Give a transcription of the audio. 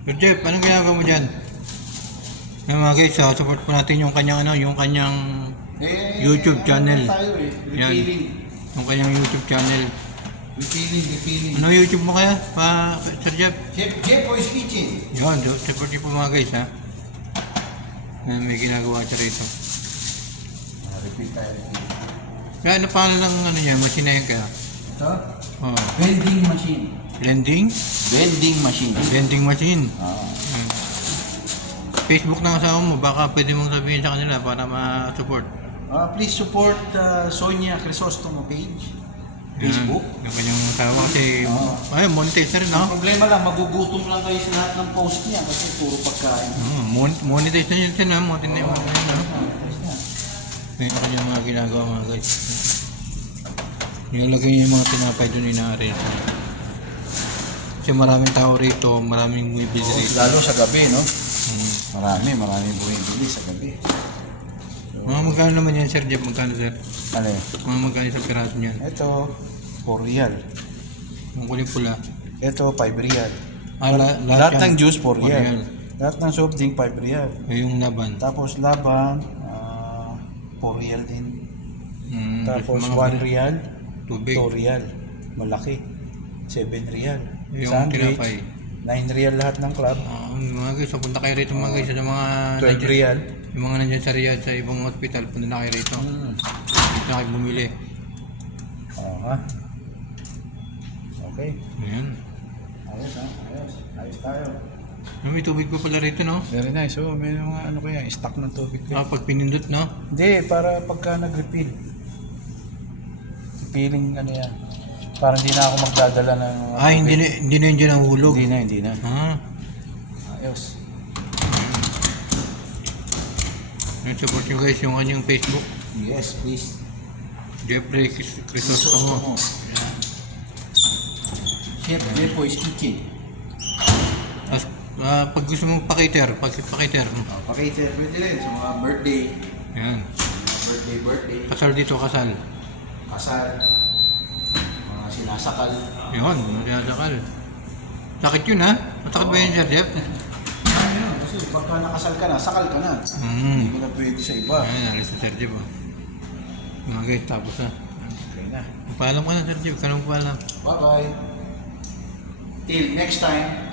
Sir Jeff, anong ginagawa mo dyan? Yan mga guys, ah, support po natin yung kanyang ano, yung kanyang Eh, YouTube ano channel. tayo eh. Yan. Yung kanyang YouTube channel. Refilling, refilling. Ano YouTube mo kaya, pa, Sir Jeff? Jeff, Jeff Boy's Kitchen. Yun, so, support niyo po mga guys ha. Yan, may ginagawa siya rito. Ah, repeat tayo. Kaya ano pa lang ano niya, masinayan kaya? Ito? Oh, Vending machine. blending? Vending machine. Blending machine. Ah. Yan. Facebook ng asawa mo, baka pwede mong sabihin sa kanila para ma-support. Ah, please support uh, Sonia Crisostomo page. Facebook. Yan, yung kanyang asawa kasi, Oo. ay, monetize rin, Ang no? problema lang, magugutom lang kayo sa lahat ng post niya kasi puro pagkain. Oh, mon- monetize na yun siya, no? Monetize na yun? Ayos na. Kanyang mga ginagawa mga guys. Nilalagay yung mga tinapay doon ina-arrange. Kasi maraming tao rito, maraming bumibili rito. Lalo sa gabi, no? Hmm. Marami, marami bumibili sa gabi. Mga magkano naman yan, Sir Jeff? Magkano, Sir? Ano yun? Mga magkano sa piraso niyan? Ito, 4 real. Yung kulay pula. Ito, 5 real. Ah, la- Lahat, yan, ng juice, 4 four real. real. Lahat ng soft drink, 5 real. Eh, yung laban. Tapos laban, ah, 4 real din. Hmm, Tapos mga 1 real, Tubig. 2 real. Malaki. 7 real. Yung Sandwich, tinapay. 9 real lahat ng club. Ah, mga guys, so punta kayo rito mga guys sa mga 12 nandyan- real. yung mga nandiyan sa Riyadh sa ibang hospital, punta na kayo rito. Hmm. Dito na kayo bumili. Oo ha. Okay. Ayan. Ayos ha. Ayos. Ayos tayo. Ah, May tubig pa pala rito, no? Very nice. Oh, may mga ano kaya, stock ng tubig Ah, pag pinindot, no? Hindi, para pagka nag-refill. Feeling ano yan. Para hindi na ako magdadala ng... Ah, hindi na, hindi na yun dyan ang hulog. Hindi na, hindi na. Ah, Ayos. yung support nyo guys yung kanyang Facebook. Yes, please. Jeffrey Cris- Crisostomo. Chef Depoy's Kitchen. Tapos, ah, pag gusto mong pakiter, pag pakiter, Okay, sir. Pwede rin sa mga birthday. yan. Birthday, birthday. Kasal dito, kasal. Kasal. Mga sinasakal. Yun, madadakal. Sakit yun ha? Masakit ba yun, Sir Jeff? Ano yun? Kasi pagka nakasal ka na, sakal ka na. Hmm. Hindi ka na pwede sa iba. Ayan, alis na Sir Jeff. Oh. Mga guys, tapos na. Okay na. Paalam ka na, Sir Jeff. Kanong paalam. Bye-bye. Till next time.